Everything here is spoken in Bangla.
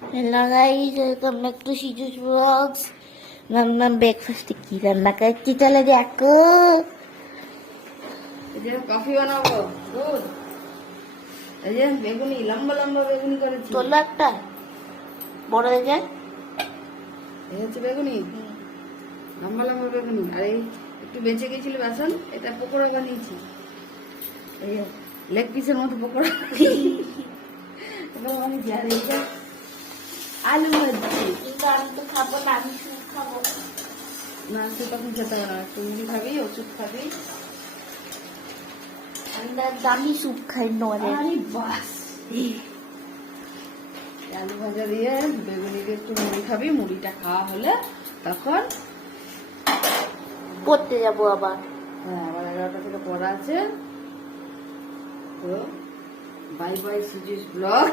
Hello guys, welcome back to সিজুস ব্লগস। মাম্মা ব্রেকফাস্টে কি রান্না করছি চলে দেখো। এই যে কফি বানাবো, দুধ, এই যে বেগুনি, লম্বা লম্বা বেগুনি করেছি। তোলো একটা বড় দেখে। এই হচ্ছে বেগুনি, লম্বা লম্বা বেগুনি। আর এই একটু বেঁচে গেছিল বেসন, এটা পকোড়া বানিয়েছি। এই লেগ পিসের মতো পকোড়া এটা বানিয়েছি। আর এইটা আলু ভাজছি। কিন্তু আমি তো খাবো না, আমি স্যুপ খাবো। না তুই তখন খেতে হবে না, তুমি খাবি, ওষুধ খাবি। আমি দামি স্যুপ খাই নরে। আরে বাস, আলু ভাজা দিয়ে বেগুনিকে একটু মুড়ি খাবি, মুড়িটা খাওয়া হলে তখন পড়তে যাবো আবার। হ্যাঁ আবার 11টা থেকে পড়া আছে। তো বাই বাই সিজুস ব্লগ।